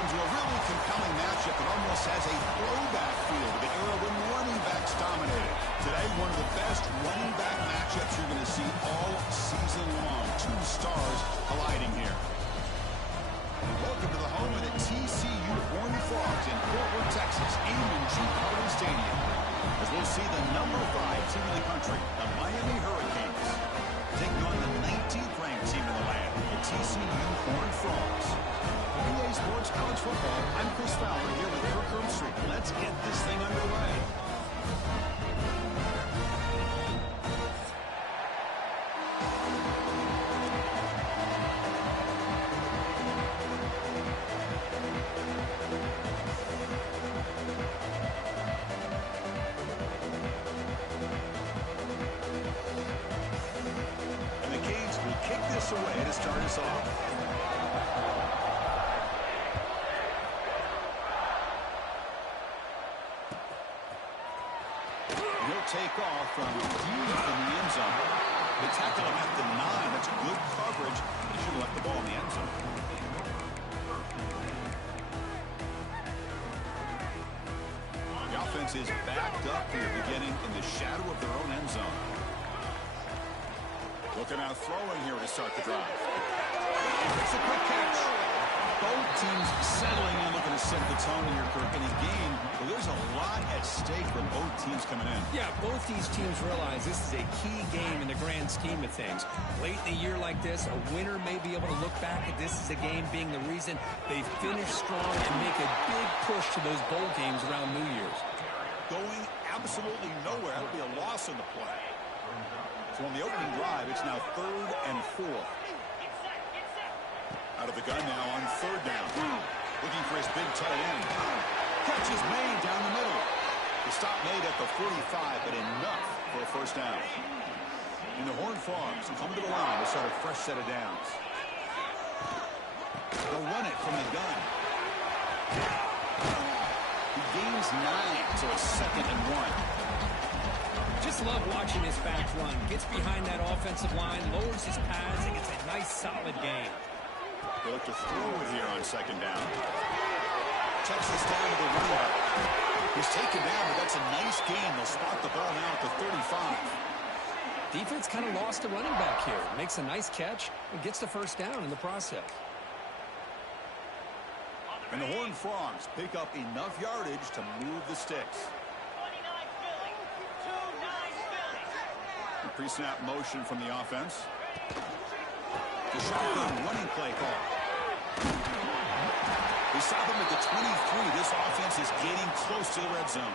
into a really compelling matchup that almost has a throwback feel to the era when running backs dominated. Today, one of the best running back matchups you're going to see all season long. Two stars colliding here. Welcome to the home of the TCU Horned Frogs in Fort Worth, Texas, Amon G. Carter Stadium. As we'll see the #5 team in the country, the Miami Hurricanes, taking on the 19th ranked team in the land, the TCU Horned Frogs. EA Sports College Football, I'm Chris Fowler here with Kirk Herbstreit. Let's get this thing underway. And the Canes will kick this away to start us off. Take off from deep in the end zone. The tackle him at the 9. That's good coverage. He should have left the ball in the end zone. The offense is backed up here, beginning in the shadow of their own end zone. Looking out throwing here to start the drive. It's a quick catch. Both teams settling in, looking to set the tone here, Kirk, in a game where there's a lot at stake for both teams coming in. Yeah, both these teams realize this is a key game in the grand scheme of things. Late in a year like this, a winner may be able to look back at this as a game being the reason they finish strong and make a big push to those bowl games around New Year's. Going absolutely nowhere. That'll be a loss in the play. So on the opening drive, it's now 3rd and 4. Out of the gun now on 3rd down. Looking for his big tight end. Catch is made down the middle. The stop made at the 45, but enough for a first down. And the Horned Frogs come to the line to start a fresh set of downs. They'll run it from the gun. He gains 9, so a 2nd and 1. Just love watching this back run. Gets behind that offensive line, lowers his pads, and gets a nice solid gain. They look to throw it here on 2nd down. Texas down to the running back. He's taken down, but that's a nice gain. They'll spot the ball now at the 35. Defense kind of lost a running back here. Makes a nice catch and gets the first down in the process. And the Horned Frogs pick up enough yardage to move the sticks. Pre-snap motion from the offense. The shotgun running play call. We saw them at the 23. This offense is getting close to the red zone.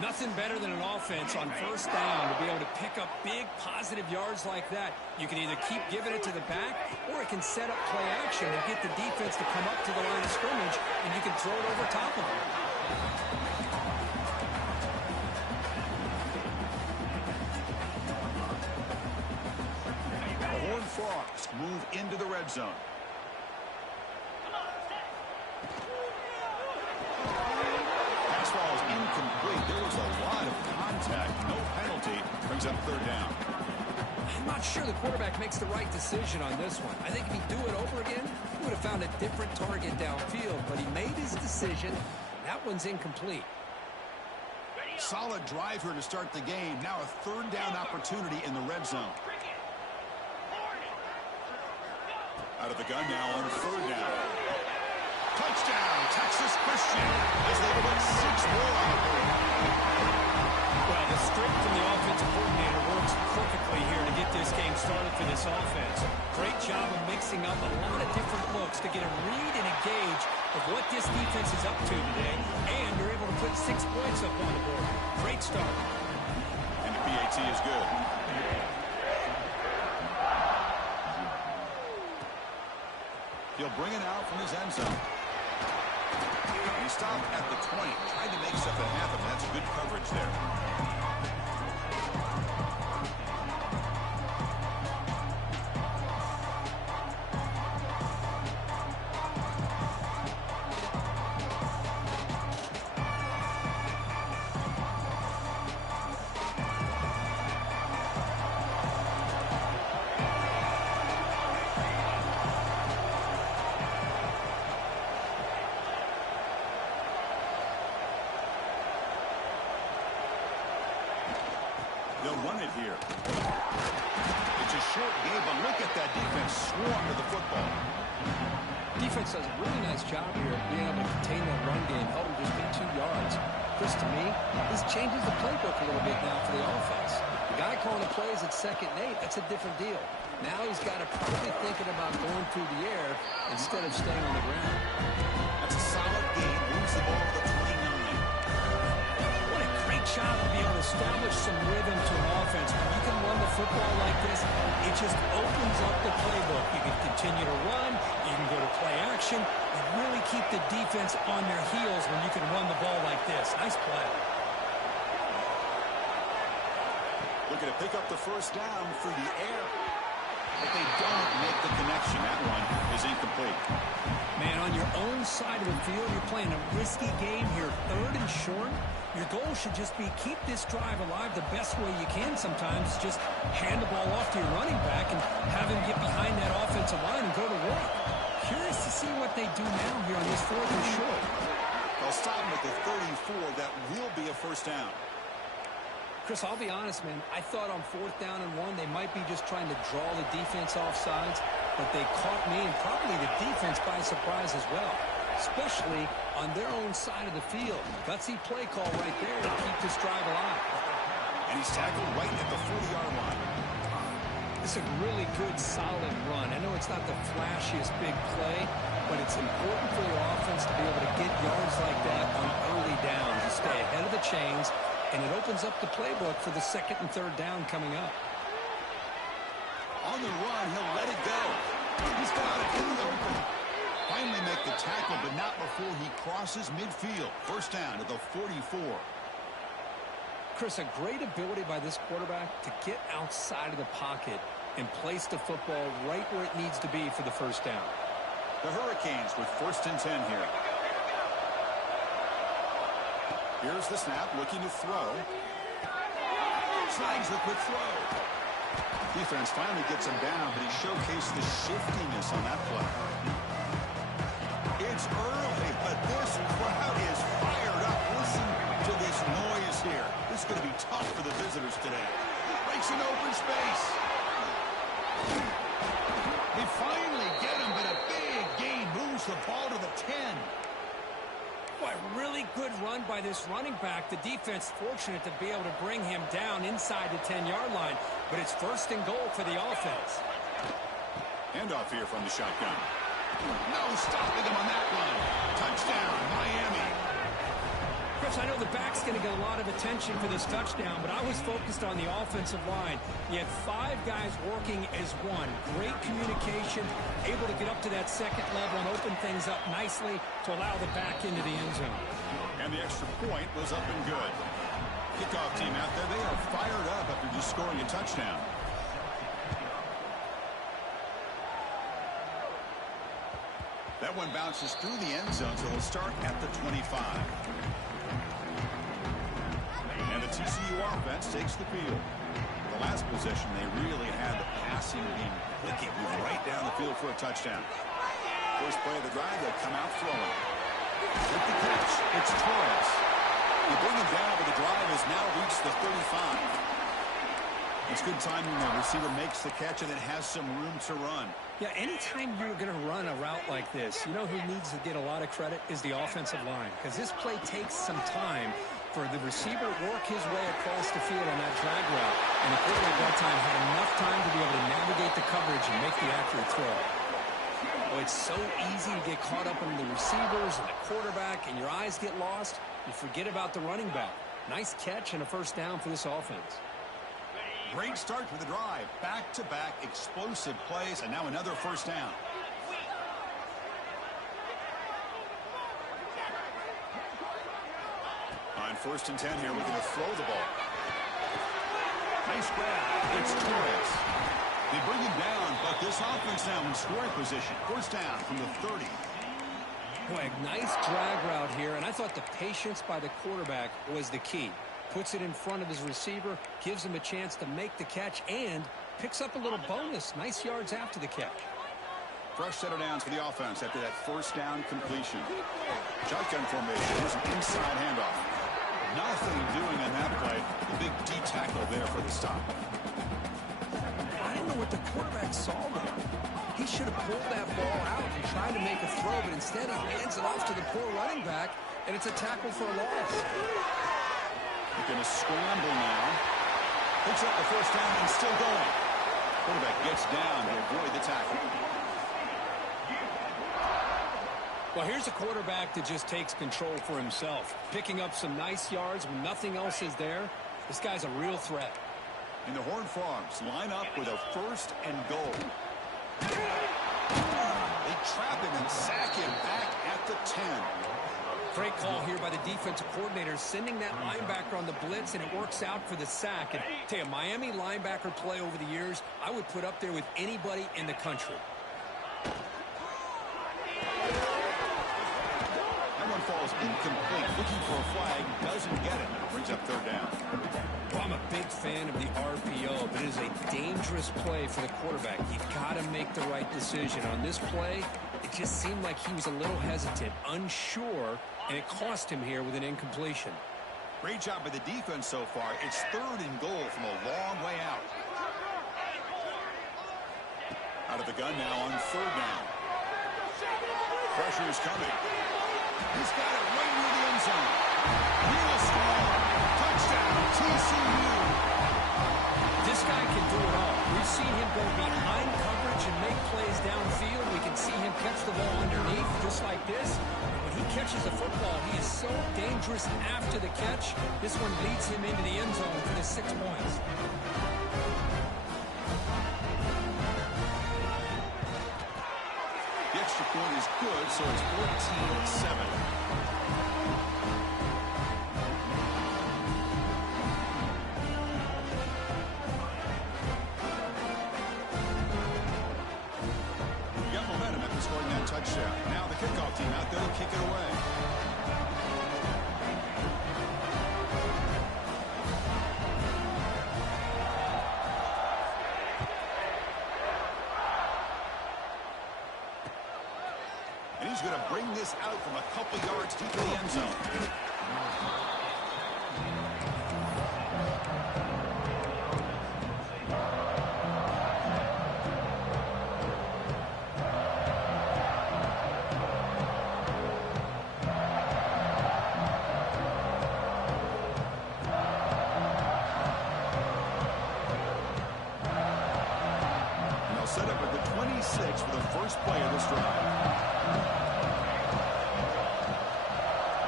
Nothing better than an offense on 1st down to be able to pick up big positive yards like that. You can either keep giving it to the back, or it can set up play action and get the defense to come up to the line of scrimmage, and you can throw it over top of them. The Horned Frogs move into the red zone. Pass ball is incomplete. There was a lot of contact. No penalty. Brings up 3rd down. I'm not sure the quarterback makes the right decision on this one. I think if he'd do it over again, he would have found a different target downfield, but he made his decision. That one's incomplete. Solid drive here to start the game. Now a 3rd down opportunity in the red zone. Out of the gun now on 3rd down. Touchdown, Texas Christian, as they put 6 more on the board. Well, the script from the offensive coordinator works perfectly here to get this game started for this offense. Great job of mixing up a lot of different looks to get a read and a gauge of what this defense is up to today, and they're able to put 6 points up on the board. Great start. And the PAT is good. He'll bring it out from his end zone. He stopped at the 20, trying to make something happen. That's good coverage there. They'll run it here. It's a short game, but look at that defense swarm to the football. Defense does a really nice job here of being able to contain that run game, help them just get 2 yards. Chris, to me, this changes the playbook a little bit now for the offense. The guy calling the plays at 2nd and 8, that's a different deal. Now he's got to probably thinking about going through the air instead of staying on the ground. That's a solid game. Moves the ball to the 29. What a great job to be able to establish some rhythm to an offense. When you can run the football like this, it just opens up the playbook. You can continue to run. You can go to play action. And really keep the defense on their heels when you can run the ball like this. Nice play. Looking to pick up the first down through the air. But they don't make the connection. That one is incomplete. Man, on your own side of the field, you're playing a risky game here. 3rd and short. Your goal should just be keep this drive alive the best way you can sometimes. Just hand the ball off to your running back and have him get behind that offensive line and go to work. Curious to see what they do now here on this 4th and short. They'll stop him at the 34. That will be a first down. Chris, I'll be honest, man. I thought on 4th down and 1, they might be just trying to draw the defense off sides, but they caught me and probably the defense by surprise as well, especially on their own side of the field. Gutsy play call right there to keep this drive alive. And he's tackled right at the 40-yard line. It's a really good, solid run. I know it's not the flashiest big play, but it's important for your offense to be able to get yards like that on early downs to stay ahead of the chains. And it opens up the playbook for the 2nd and 3rd down coming up. On the run, he'll let it go. He's got it in the open. Finally make the tackle, but not before he crosses midfield. First down to the 44. Chris, a great ability by this quarterback to get outside of the pocket and place the football right where it needs to be for the first down. The Hurricanes with 1st and 10 here. Here's the snap, looking to throw. Snags the quick throw. Defense finally gets him down, but he showcased the shiftiness on that play. It's early, but this crowd is fired up. Listen to this noise here. This is going to be tough for the visitors today. Breaks an open space. They finally get him, but a big gain moves the ball to the 10. Boy, really good run by this running back. The defense fortunate to be able to bring him down inside the 10-yard line, but it's 1st and goal for the offense. Handoff here from the shotgun. No stopping him on that one. Touchdown, Miami. Chris, I know the back's going to get a lot of attention for this touchdown, but I was focused on the offensive line. You had 5 guys working as one. Great communication, able to get up to that 2nd level and open things up nicely to allow the back into the end zone. And the extra point was up and good. Kickoff team out there, they are fired up after just scoring a touchdown. That one bounces through the end zone, so they'll start at the 25. And the TCU offense takes the field. The last possession, they really had the passing game clicking, moving right down the field for a touchdown. First play of the drive, they'll come out throwing. With the catch, it's Torres. They bring him down, but the drive has now reached the 35. It's good timing. The receiver makes the catch, and it has some room to run. Yeah, anytime you're going to run a route like this, you know who needs to get a lot of credit is the offensive line, because this play takes some time for the receiver to work his way across the field on that drag route, and the quarterback that time had enough time to be able to navigate the coverage and make the accurate throw. Oh, it's so easy to get caught up in the receivers and the quarterback, and your eyes get lost. You forget about the running back. Nice catch and a first down for this offense. Great start for the drive. Back-to-back explosive plays, and now another first down. On 1st and 10 here, looking to throw the ball. Nice grab. It's Torres. They bring him down, but this offense now in scoring position. First down from the 30. Boy, nice drag route here, and I thought the patience by the quarterback was the key. Puts it in front of his receiver, gives him a chance to make the catch, and picks up a little bonus. Nice yards after the catch. Fresh set of downs for the offense after that first down completion. Shotgun formation. Here's an inside handoff. Nothing doing on that play. The big deep tackle there for the stop. I don't know what the quarterback saw there. He should have pulled that ball out and tried to make a throw, but instead he hands it off to the poor running back, and it's a tackle for a loss. They're going to scramble now. Picks up the first down and still going. Quarterback gets down to avoid the tackle. Well, here's a quarterback that just takes control for himself, picking up some nice yards when nothing else is there. This guy's a real threat. And the Horned Frogs line up with a 1st and goal. They trap him and sack him back at the 10. Great call here by the defensive coordinator, sending that linebacker on the blitz, and it works out for the sack. And tell you, Miami linebacker play over the years, I would put up there with anybody in the country. That one falls incomplete. Looking for a flag, doesn't get it. Brings up 3rd down. Well, I'm a big fan of the RPO, but it is a dangerous play for the quarterback. You've got to make the right decision. On this play, it just seemed like he was a little hesitant, unsure, and it cost him here with an incompletion. Great job by the defense so far. It's 3rd and goal from a long way out. Out of the gun now on 3rd down. Pressure is coming. He's got it right near the end zone. Real strong. Touchdown, TCU. This guy can do it all. We've seen him go behind coverage and make plays downfield. We can see him catch the ball underneath just like this. When he catches the football, he is so dangerous after the catch. This one leads him into the end zone for the 6 points. The extra point is good, so it's 14-7. Scoring that touchdown. Now the kickoff team out there to kick it away. And he's going to bring this out from a couple yards deep in the end zone. Set up at the 26 for the first play of this drive.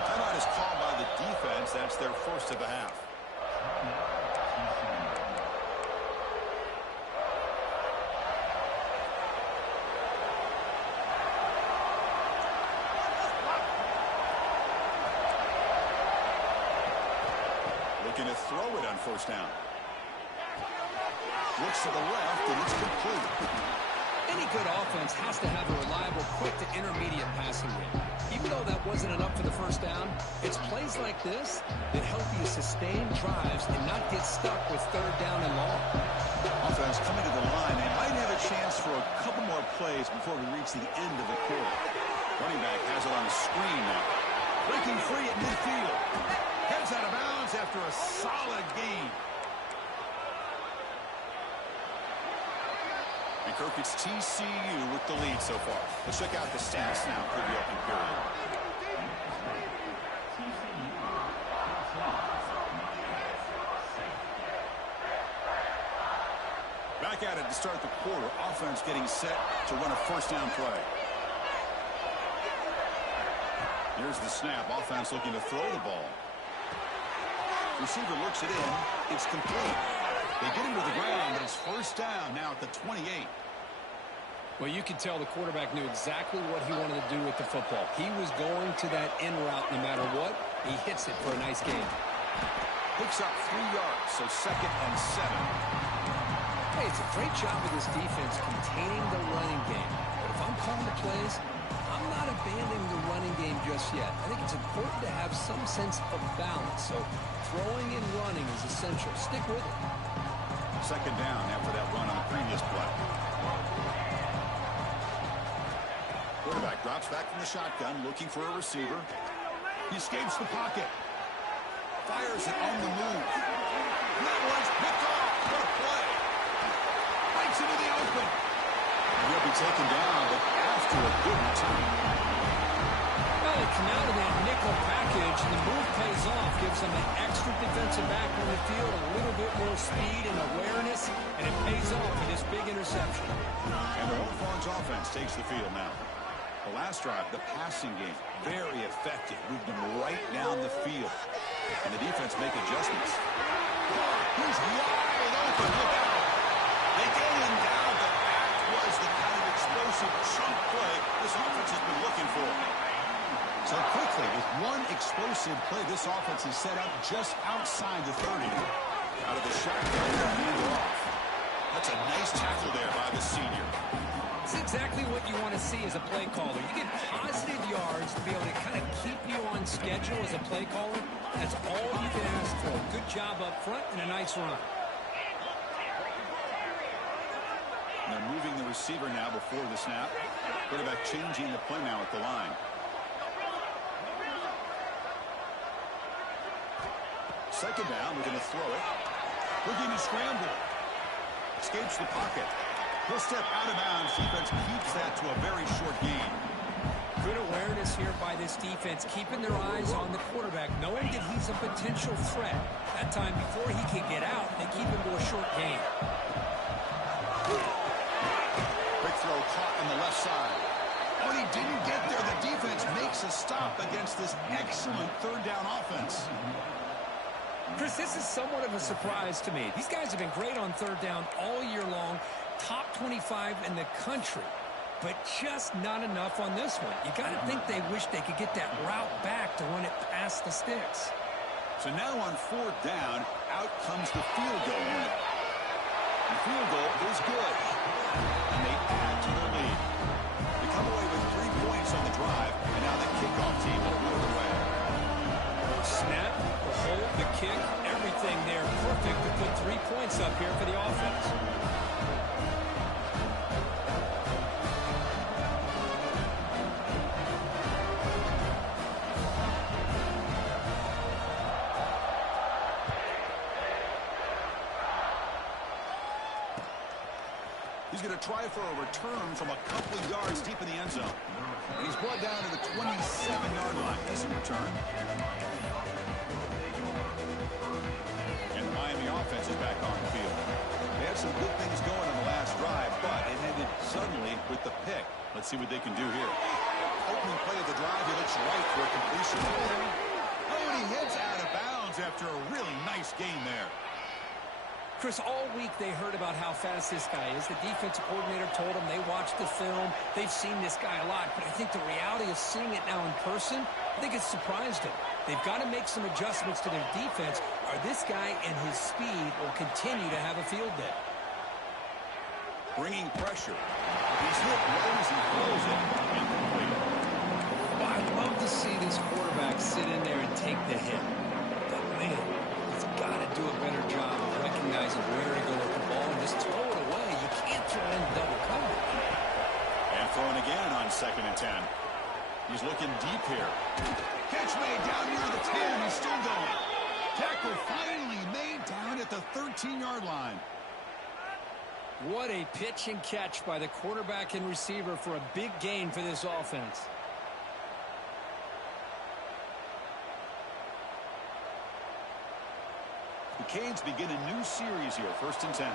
Timeout is called by the defense. That's their first of the half. Looking to throw it on 1st down. Looks to the left, and it's complete. Any good offense has to have a reliable, quick to intermediate passing game. Even though that wasn't enough for the 1st down, it's plays like this that help you sustain drives and not get stuck with 3rd down and long. Offense coming to the line. They might have a chance for a couple more plays before we reach the end of the quarter. Running back has it on the screen now. Breaking free at midfield. Heads out of bounds after a solid gain. And Kirk, it's TCU with the lead so far. Let's check out the stats now for the opening period. Back at it to start the quarter. Offense getting set to run a 1st down play. Here's the snap. Offense looking to throw the ball. Receiver looks it in. It's complete. They get him to the ground, but it's 1st down now at the 28. Well, you could tell the quarterback knew exactly what he wanted to do with the football. He was going to that in route no matter what. He hits it for a nice gain. Picks up 3 yards, so 2nd and 7. Hey, it's a great job of this defense containing the running game. But if I'm calling the plays, I'm not abandoning the running game just yet. I think it's important to have some sense of balance. So throwing and running is essential. Stick with it. 2nd down after that run on the previous play. Quarterback drops back from the shotgun, looking for a receiver. He escapes the pocket. Fires it on the move. Not taken down, but after a good return. Well, they come out of that nickel package, and the move pays off, gives them an extra defensive back on the field, a little bit more speed and awareness, and it pays off with this big interception. And the Hornets offense takes the field now. The last drive, the passing game, very effective. Moved them right down the field. And the defense make adjustments. He's wide open. Look out. They get him down, but that was the kind of explosive chunk play this offense has been looking for. So quickly, with one explosive play, this offense is set up just outside the 30. Out of the shotgun, hand off. That's a nice tackle there by the senior. It's exactly what you want to see as a play caller. You get positive yards to be able to kind of keep you on schedule as a play caller. That's all you can ask for. Good job up front and a nice run. And they're moving the receiver now before the snap. Quarterback changing the play now at the line. Second down, we're going to throw it. Looking to scramble. Escapes the pocket. He'll step out of bounds. Defense keeps that to a very short gain. Good awareness here by this defense, keeping their eyes on the quarterback, knowing that he's a potential threat. That time before he can get out, they keep him to a short gain. Quick throw caught on the left side. When he didn't get there, the defense makes a stop against this excellent third down offense. Chris, this is somewhat of a surprise to me. These guys have been great on third down all year long, top 25 in the country, but just not enough on this one. You got to think they wish they could get that route back to run it past the sticks. So now on fourth down, out comes the field goal unit. The field goal is good, and they add to their lead. They come away with 3 points on the drive, and now the kickoff team will move it away. Snap, the hold, the kick, everything there perfect to put 3 points up here for the offense. He's going to try for a return from a couple of yards deep in the end zone. And he's brought down to the 27-yard line. Decent return. And the Miami offense is back on the field. They had some good things going on the last drive, but it ended suddenly with the pick. Let's see what they can do here. Opening play of the drive, he looks right for a completion. Oh, and he hits out of bounds after a really nice game there. Chris, all week they heard about how fast this guy is. The defensive coordinator told them they watched the film. They've seen this guy a lot, but I think the reality of seeing it now in person, I think it's surprised them. They've got to make some adjustments to their defense, or this guy and his speed will continue to have a field day. Bringing pressure. He's hit low as he throws it. Incomplete. Well, I'd love to see this quarterback sit in there and take the hit. But, man, he's got to do a better job of recognizing where to go with the ball and just throw it away. You can't throw in double coverage. And throwing again on 2nd and 10. He's looking deep here. Catch made down near the 10. He's still going. Tackle finally made down at the 13-yard line. What a pitch and catch by the quarterback and receiver for a big gain for this offense. The Canes begin a new series here, 1st and 10.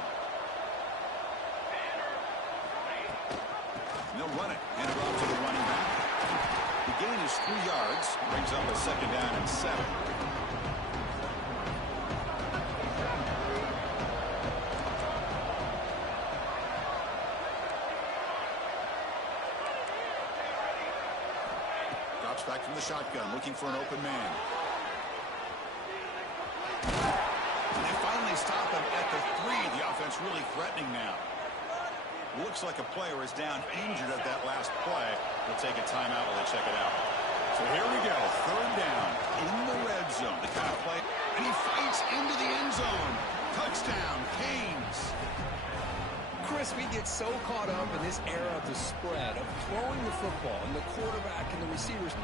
And they'll run it. Hand it off to the running back. The gain is 3 yards. Brings up a 2nd down and 7. Drops back from the shotgun, looking for an open man. And they finally stop him at the 3. The offense really threatening now. Looks like a player is down injured at that last play. We'll take a timeout while they check it out. So here we go. 3rd down in the red zone. The kind of play. And he fights into the end zone. Touchdown, Canes. Chris, we get so caught up in this era of the spread, of throwing the football, and the quarterback and the receivers.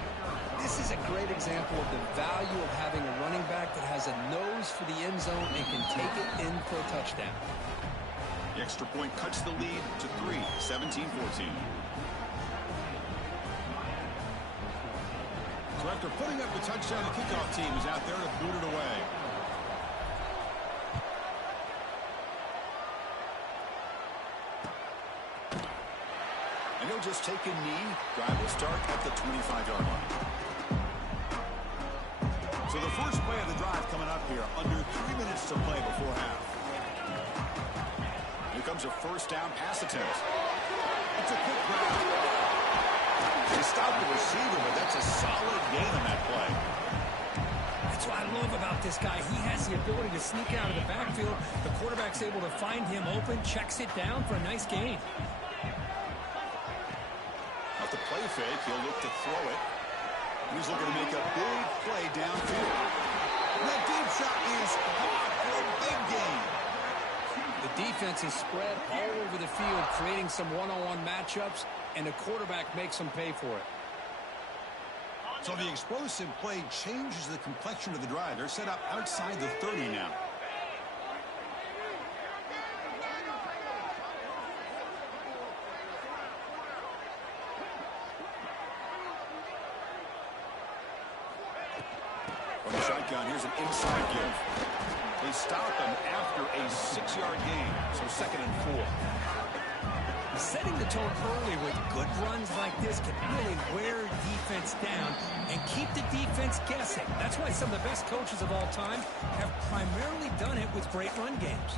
This is a great example of the value of having a running back that has a nose for the end zone and can take it in for a touchdown. The extra point cuts the lead to 3, 17-14. So after putting up the touchdown, the kickoff team is out there to boot it away. And he'll just take a knee. Drive will start at the 25-yard line. So the first play of the drive coming up here. Under 3 minutes to play before half. Here comes a first down pass attempt. It's a quick grab. They stopped the receiver, but that's a solid gain on that play. That's what I love about this guy. He has the ability to sneak out of the backfield. The quarterback's able to find him open, checks it down for a nice gain. Off the play fake, he'll look to throw it. He's looking to make a big play downfield. That deep shot is caught for a big gain. The defense is spread all over the field, creating some one-on-one matchups, and the quarterback makes them pay for it. So the explosive play changes the complexion of the drive. They're set up outside the 30 now. From the shotgun, here's an inside give. They stop him after a 6-yard gain, so 2nd and 4. Setting the tone early with good runs like this can really wear defense down and keep the defense guessing. That's why some of the best coaches of all time have primarily done it with great run games.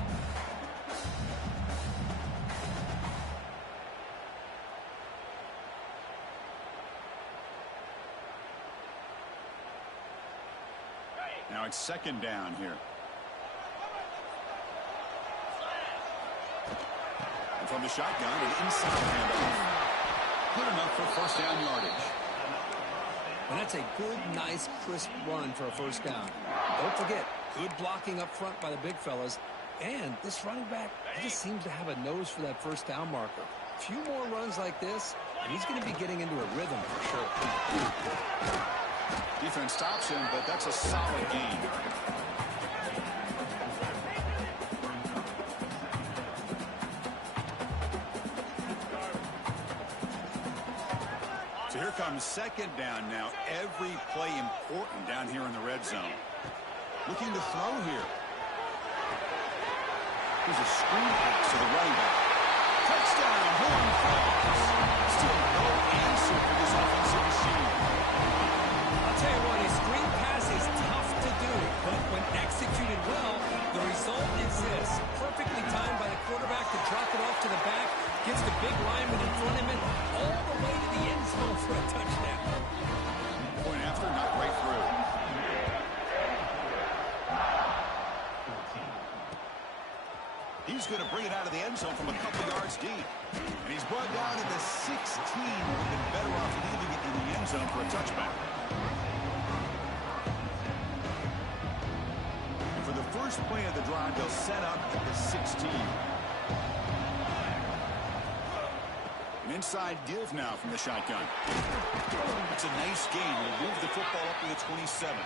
Now it's 2nd down here. And from the shotgun, an inside handoff. Good enough for first down yardage. And that's a good, nice, crisp run for a first down. Don't forget, good blocking up front by the big fellas. And this running back, he just seems to have a nose for that first down marker. A few more runs like this, and he's going to be getting into a rhythm for sure. Defense stops him, but that's a solid gain. So here comes 2nd down now. Every play important down here in the red zone. Looking to throw here. There's a screen pass to the running back. Touchdown, Horn Frogs. Still no answer for this offensive machine. I'll tell you what, a screen pass is tough to do, but when executed well, the result is this. Perfectly timed by the quarterback to drop it off to the back, gets the big lineman in front of him, all the way to the end zone for a touchdown. Point after, not right through. He's going to bring it out of the end zone from a couple yards deep. And he's brought down to the 16. Would have been better off leaving it in the end zone for a touchback. And for the first play of the drive, they'll set up at the 16. An inside give now from the shotgun. It's a nice gain. Will move the football up to the 27.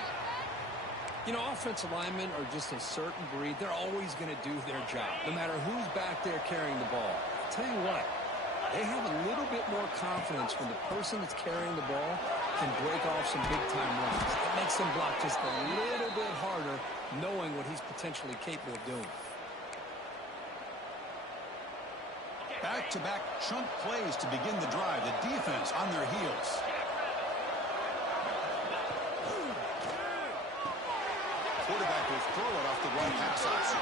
You know, offensive linemen are just a certain breed. They're always going to do their job, no matter who's back there carrying the ball. I'll tell you what, they have a little bit more confidence when the person that's carrying the ball can break off some big-time runs. It makes them block just a little bit harder, knowing what he's potentially capable of doing. Back-to-back chunk plays to begin the drive. The defense on their heels. Quarterback will throw it off the right pass option.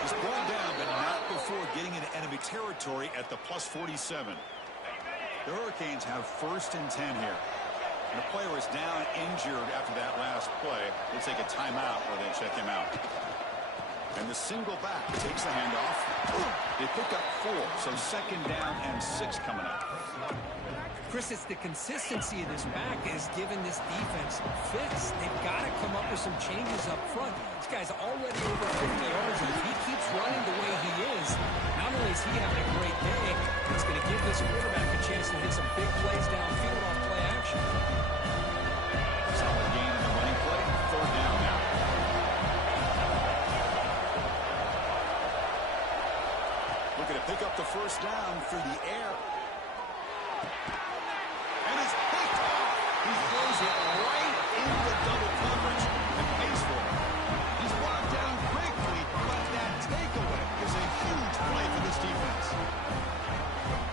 He's brought down, but not before getting into enemy territory at the plus 47. The Hurricanes have 1st and 10 here. And the player is down injured after that last play. We'll take a timeout where they check him out. And the single back takes the handoff. They pick up 4, so 2nd down and 6 coming up. Chris, it's the consistency of this back is giving this defense fits. They've got to come up with some changes up front. This guy's already over 50 yards, and if he keeps running the way he is, not only is he having a great day, it's going to give this quarterback a chance to hit some big plays downfield off play action. Solid gain in the running play. 3rd down now. Pick up the first down through the air. And it's picked off. He throws it right into double coverage and pays for it. He's brought down quickly, but that takeaway is a huge play for this defense.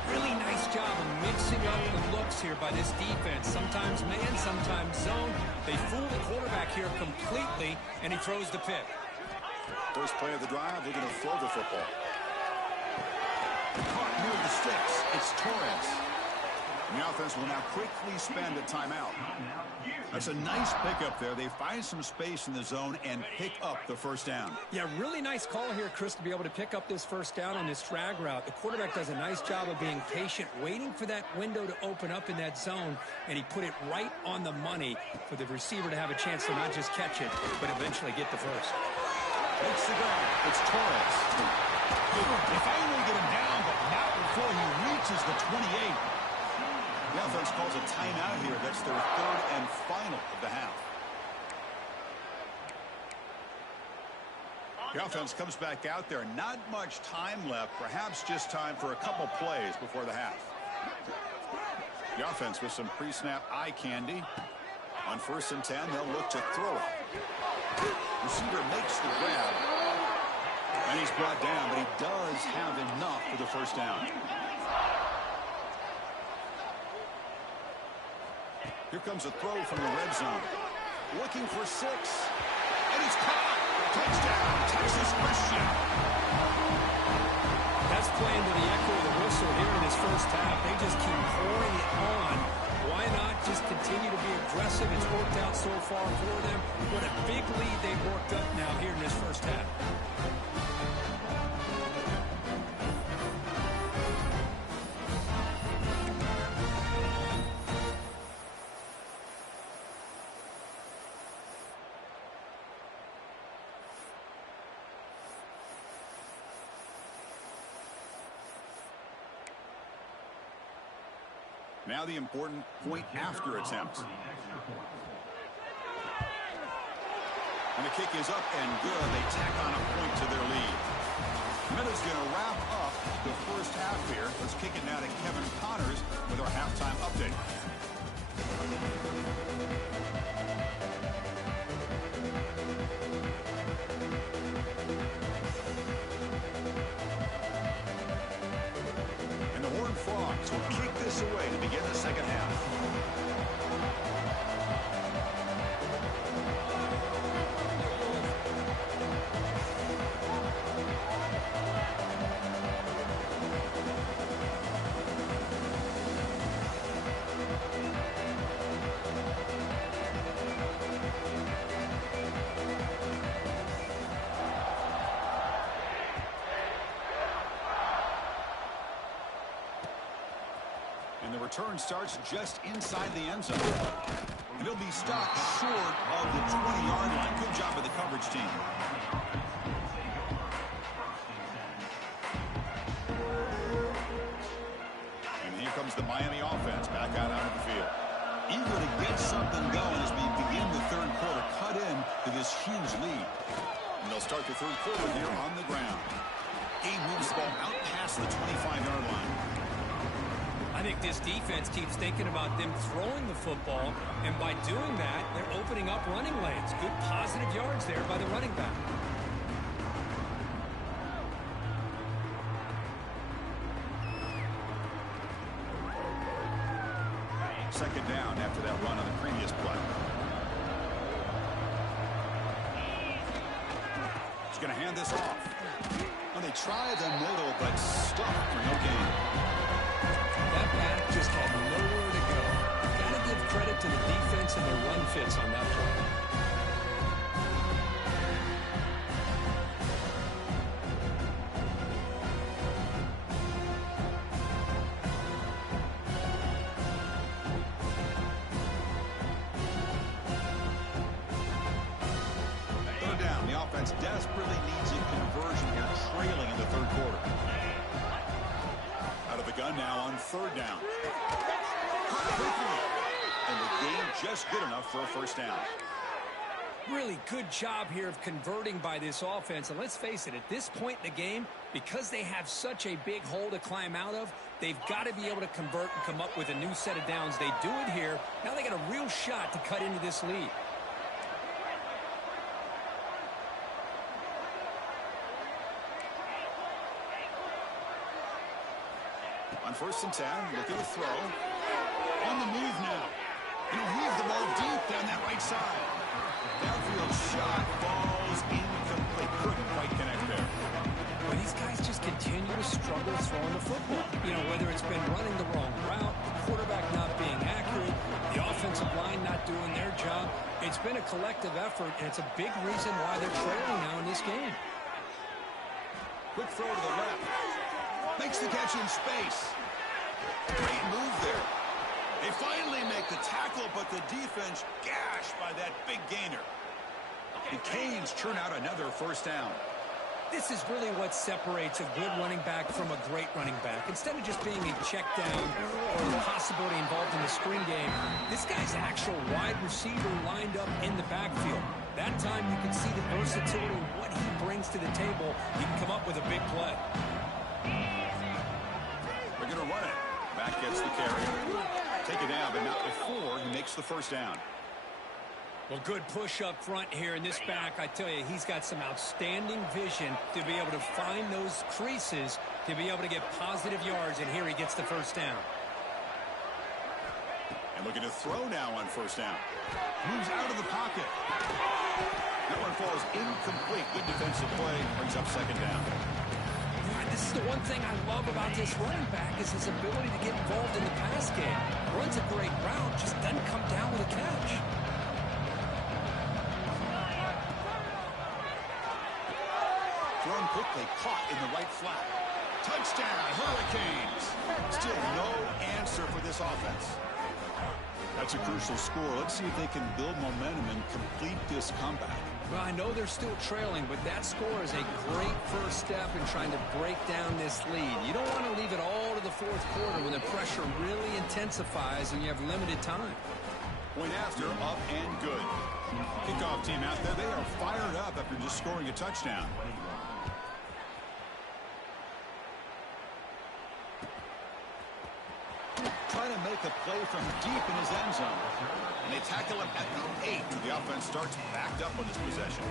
Really nice job of mixing up the looks here by this defense. Sometimes man, sometimes zone. They fool the quarterback here completely, and he throws the pick. First play of the drive, they're going to throw the football. Caught near the sticks. It's Torres. And the offense will now quickly spend a timeout. That's a nice pickup there. They find some space in the zone and pick up the first down. Yeah, really nice call here, Chris, to be able to pick up this first down on this drag route. The quarterback does a nice job of being patient, waiting for that window to open up in that zone, and he put it right on the money for the receiver to have a chance to not just catch it, but eventually get the first. Makes the grab. It's Torres. If I only get him down, but not before he reaches the 28. The offense calls a timeout here. That's their third and final of the half. The offense comes back out there. Not much time left. Perhaps just time for a couple plays before the half. The offense with some pre-snap eye candy. On 1st and 10, they'll look to throw it. Receiver makes the grab. And he's brought down, but he does have enough for the first down. Here comes a throw from the red zone. Looking for 6. And he's caught. Touchdown, Texas Christian. That's playing to the echo of the whistle here in this first half. They just keep pouring it on. Why not just continue to be aggressive? It's worked out so far for them. What a big lead they've worked up now here in this first half. Now the important point after attempt. And the kick is up and good. They tack on a point to their lead. Minutes going to wrap up the first half here. Let's kick it now to Kevin Connors with our halftime update. And the Horned Frogs will kick this away to begin the second half. And the return starts just inside the end zone. And it'll be stopped short of the 20-yard line. Good job of the coverage team. And here comes the Miami offense back out onto the field. Eager to get something going as we begin the third quarter. Cut in to this huge lead. And they'll start the third quarter here on the ground. Gabe moves the ball out past the 25-yard line. I think this defense keeps thinking about them throwing the football, and by doing that, they're opening up running lanes. Good positive yards there by the running back. Second down after that run on the previous play. He's going to hand this off. And they try the middle, but stuck for no gain. That back just had nowhere to go. Got to give credit to the defense and their run fits on that play. Third down. The offense desperately needs a conversion here, trailing in the third quarter. Out of the gun now on third down. And the game just good enough for a first down. Really good job here of converting by this offense. And let's face it, at this point in the game, because they have such a big hole to climb out of, they've got to be able to convert and come up with a new set of downs. They do it here. Now they got a real shot to cut into this lead. On 1st and 10, looking to throw. On the move now. He'll heave the ball deep down that right side. Downfield shot falls incomplete. Couldn't quite connect there. Well, these guys just continue to struggle throwing the football. You know, whether it's been running the wrong route, the quarterback not being accurate, the offensive line not doing their job. It's been a collective effort, and it's a big reason why they're trailing now in this game. Quick throw to the left. Makes the catch in space. Great move there. They finally make the tackle, but the defense gashed by that big gainer. The Canes churn out another 1st down. This is really what separates a good running back from a great running back. Instead of just being a check down or the possibility involved in the screen game, this guy's an actual wide receiver lined up in the backfield. That time you can see the versatility, what he brings to the table. He can come up with a big play. They're going to run it. Back gets the carry. Take it down, but not before he makes the 1st down. Well, good push up front here in this back. I tell you, he's got some outstanding vision to be able to find those creases, to be able to get positive yards, and here he gets the 1st down. And looking to throw now on 1st down. Moves out of the pocket. That one falls incomplete. Good defensive play. Brings up 2nd down. This is the one thing I love about this running back is his ability to get involved in the pass game. Runs a great route, just doesn't come down with a catch. Thrown quickly, caught in the right flat. Touchdown, Hurricanes. Still no answer for this offense. That's a crucial score. Let's see if they can build momentum and complete this comeback. Well, I know they're still trailing, but that score is a great first step in trying to break down this lead. You don't want to leave it all to the 4th quarter when the pressure really intensifies and you have limited time. Point after, up and good. Kickoff team out there, they are fired up after just scoring a touchdown. Trying to make a play from deep in his end zone. And they tackle him at the 8. The offense starts backed up on this possession.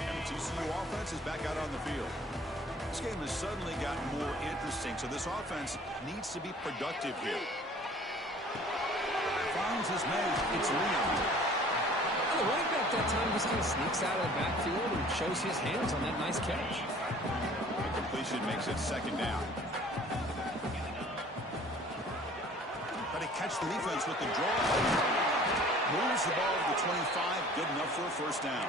And the TCU offense is back out on the field. This game has suddenly gotten more interesting, so this offense needs to be productive here. Finds his man. It's Leon. Well, the running back that time just kind of sneaks out of the backfield and shows his hands on that nice catch. The completion makes it 2nd down. Try to catch the defense with the draw. Moves the ball to the 25. Good enough for a 1st down.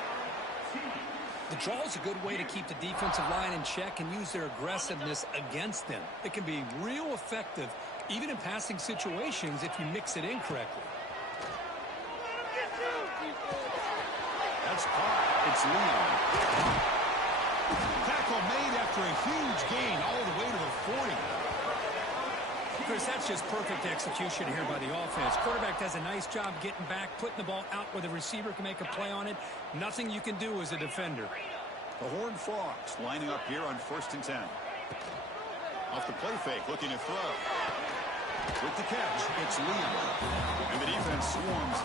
The draw is a good way to keep the defensive line in check and use their aggressiveness against them. It can be real effective, even in passing situations, if you mix it in correctly. That's caught. It's Leon. Tackle made after a huge gain all the way to the 40. Chris, that's just perfect execution here by the offense. Quarterback does a nice job getting back, putting the ball out where the receiver can make a play on it. Nothing you can do as a defender. The Horned Frogs lining up here on 1st and 10. Off the play fake, looking to throw. With the catch, it's Leon. And the defense swarms